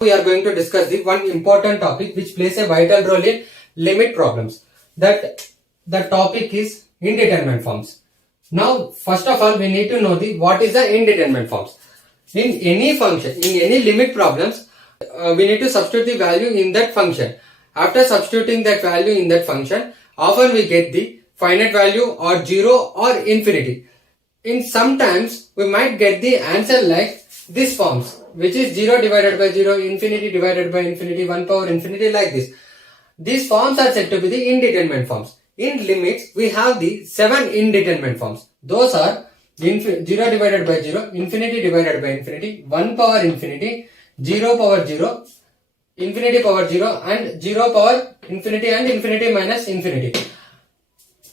We are going to discuss the one important topic which plays a vital role in limit problems. That the topic is indeterminate forms. Now, first of all, we need to know what is the indeterminate forms. In any function, in any limit problems, we need to substitute the value in that function. After substituting that value in that function, often we get the finite value or 0 or infinity. In sometimes we might get the answer like this forms, which is 0 divided by 0, infinity divided by infinity, 1 power infinity, like this. These forms are said to be the indeterminate forms. In limits, we have the 7 indeterminate forms. Those are 0 divided by 0, infinity divided by infinity, 1 power infinity, 0 power 0, infinity power 0, and 0 power infinity and infinity minus infinity.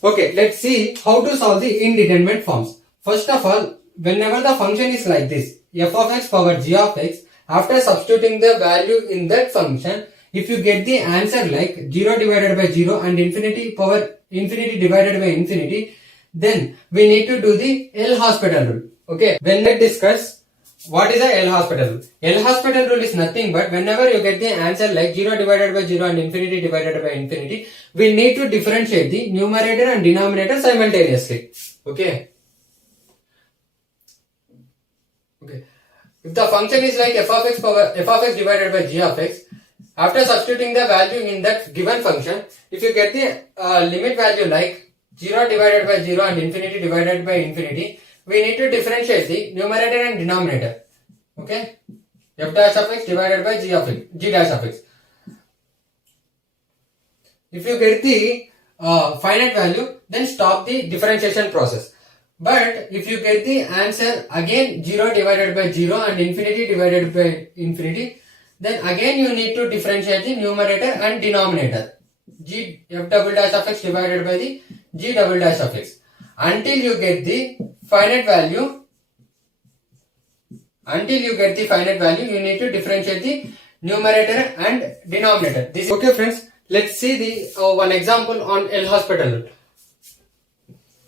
Okay, let's see how to solve the indeterminate forms. First of all, whenever the function is like this, f of x power g of x, after substituting the value in that function, if you get the answer like 0 divided by 0 and infinity power infinity divided by infinity, then we need to do the L'Hospital rule. Okay, when we discuss what is the L'Hospital rule. L'Hospital rule is nothing but whenever you get the answer like 0 divided by 0 and infinity divided by infinity, we need to differentiate the numerator and denominator simultaneously. Okay. If the function is like f of x divided by g of x, after substituting the value in that given function, if you get the limit value like 0 divided by 0 and infinity divided by infinity, we need to differentiate the numerator and denominator. Okay, f dash of x divided by g dash of x. If you get the finite value, then stop the differentiation process. But if you get the answer again 0 divided by 0 and infinity divided by infinity, then again you need to differentiate the numerator and denominator. F double dash of x divided by the g double dash of x. Until you get the finite value, you need to differentiate the numerator and denominator. This okay, friends. Let's see the one example on L'Hospital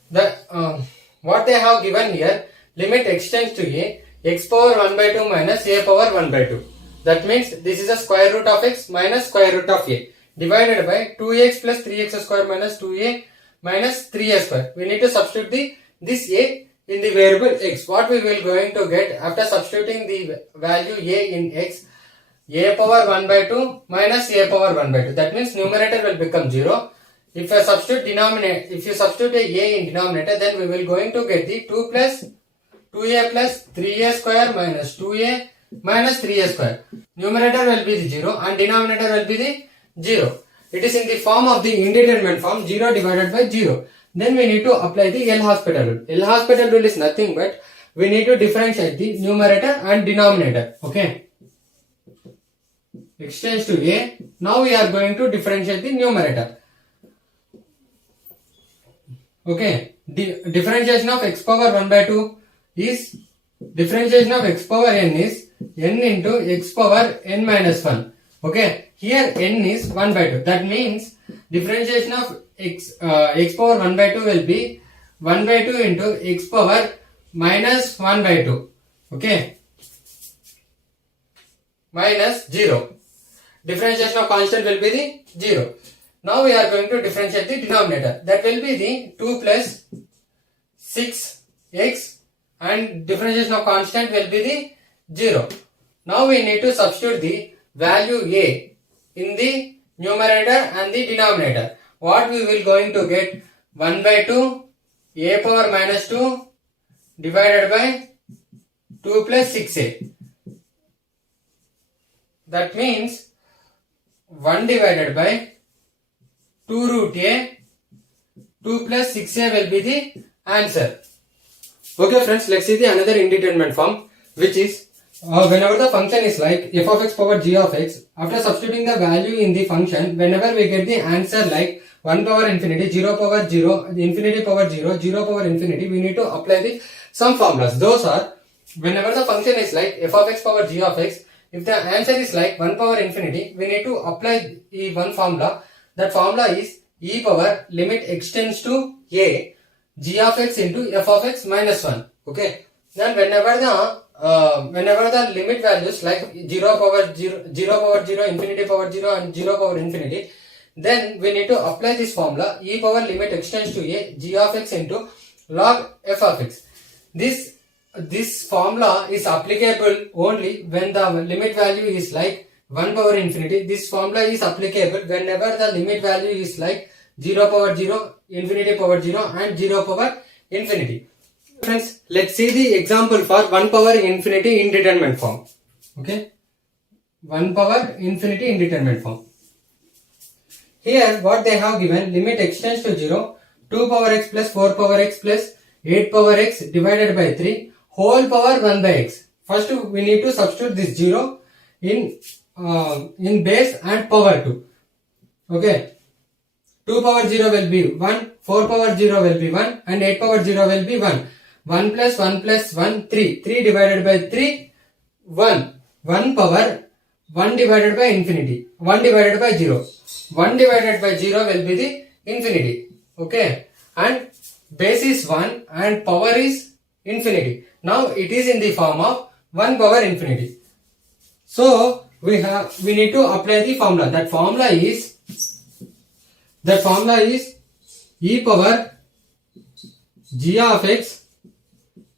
rule. What they have given here, limit extends to a x power 1 by 2 minus a power 1 by 2. That means this is a square root of x minus square root of a divided by 2x plus 3x square minus 2a minus 3a square. We need to substitute this a in the variable x. What we will going to get after substituting the value a in x, a power 1 by 2 minus a power 1 by 2. That means numerator will become 0. If you substitute a in denominator, then we will going to get the 2 plus 2a plus 3a square minus 2a minus 3a square. Numerator will be the 0 and denominator will be the 0. It is in the form of the indeterminate form 0 divided by 0. Then we need to apply the L'Hospital rule. L'Hospital rule is nothing but we need to differentiate the numerator and denominator. Okay. Extends to a. Now we are going to differentiate the numerator. Okay, differentiation of x power 1 by 2 is, differentiation of x power n is n into x power n minus 1. Okay, here n is 1 by 2. That means differentiation of x power 1 by 2 will be 1 by 2 into x power minus 1 by 2. Okay, minus 0. Differentiation of constant will be the 0. Now we are going to differentiate the denominator. That will be the 2 plus 6x and differentiation of constant will be the 0. Now we need to substitute the value a in the numerator and the denominator. What we will going to get 1 by 2 a power minus 2 divided by 2 plus 6a. That means 1 divided by 2 root a, 2 plus 6a will be the answer. Okay friends, let's see the another indeterminate form, which is whenever the function is like f of x power g of x, after substituting the value in the function, whenever we get the answer like 1 power infinity, 0 power 0, infinity power 0, 0 power infinity, we need to apply some formulas. Those are, whenever the function is like f of x power g of x, if the answer is like 1 power infinity, we need to apply one formula. That formula is e power limit extends to a g of x into f of x minus 1. Okay. Then whenever the whenever the limit values like 0 power 0, infinity power 0 and 0 power infinity, then we need to apply this formula e power limit extends to a g of x into log f of x. This formula is applicable only when the limit value is like 1 power infinity. This formula is applicable whenever the limit value is like 0 power 0, infinity power 0 and 0 power infinity. Friends, let's see the example for 1 power infinity indeterminate form. Okay, 1 power infinity indeterminate form. Here what they have given, limit extends to 0, 2 power x plus 4 power x plus 8 power x divided by 3 whole power 1 by x. First we need to substitute this 0 in base and power 2. Okay, 2 power 0 will be 1, 4 power 0 will be 1 and 8 power 0 will be 1. 1 plus 1 plus 1, 3. 3 divided by 3, 1. 1 power 1 divided by infinity. 1 divided by 0. 1 divided by 0 will be the infinity. Okay. And base is 1 and power is infinity. Now it is in the form of 1 power infinity. So we need to apply the formula. That formula is e power g of x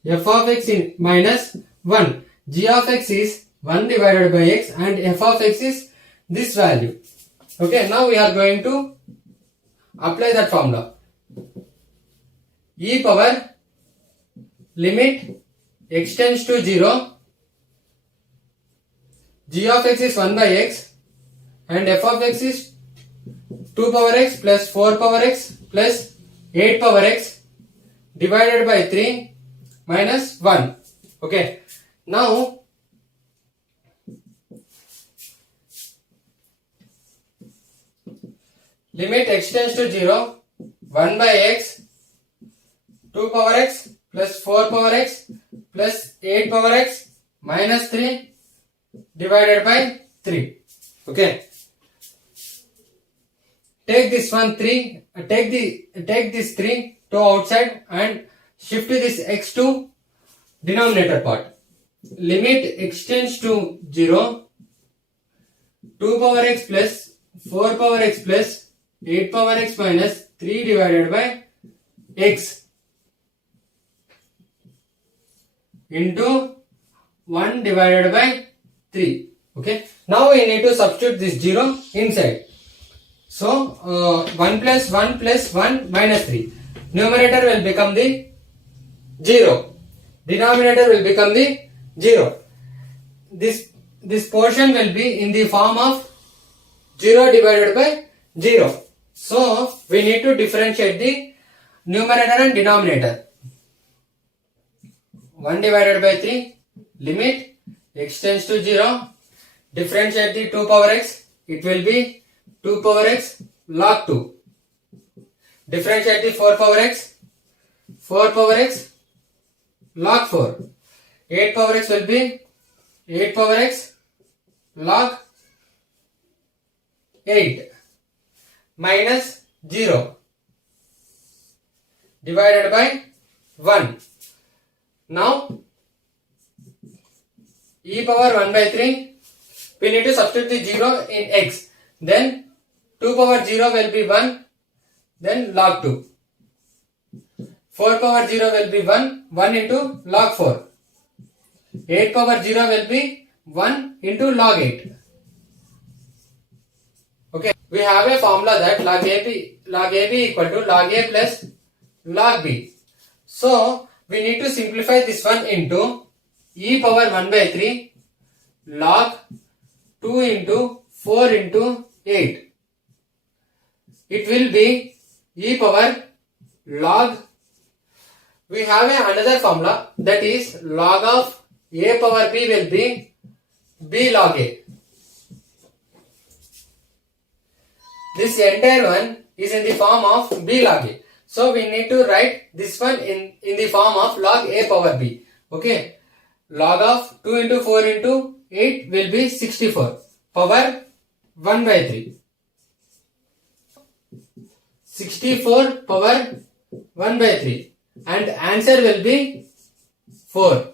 f of x in minus 1. G of x is 1 divided by x and f of x is this value. Okay, now we are going to apply that formula. E power limit extends to 0. G of x is 1 by x and f of x is 2 power x plus 4 power x plus 8 power x divided by 3 minus 1. Okay, now limit extends to 0, 1 by x, 2 power x plus 4 power x plus 8 power x minus 3 divided by 3. Okay, take this one 3, take this 3 to outside and shift this x to denominator part. Limit extends to 0, 2 power x plus 4 power x plus 8 power x minus 3 divided by x into 1 divided by 3. Okay, now we need to substitute this 0 inside. So 1 plus 1 plus 1 minus 3. Numerator will become the 0. Denominator will become the 0. This portion will be in the form of 0 divided by 0. So we need to differentiate the numerator and denominator. 1 divided by 3, limit extends to 0. Differentiate the 2 power x, it will be 2 power x log 2. Differentiate the 4 power x, 4 power x log 4. 8 power x will be 8 power x log 8 minus 0 divided by 1. Now e power 1 by 3, we need to substitute the 0 in x. Then 2 power 0 will be 1, then log 2. 4 power 0 will be 1, 1 into log 4. 8 power 0 will be 1 into log 8. Okay, we have a formula that log AB equal to log A plus log B. So we need to simplify this one into e power 1 by 3 log 2 into 4 into 8. It will be e power log. We have another formula, that is log of a power b will be b log a. This entire one is in the form of b log a. So we need to write this one in the form of log a power b. Okay. Log of 2 into 4 into 8 will be 64 power 1 by 3. 64 power 1 by 3 and answer will be 4.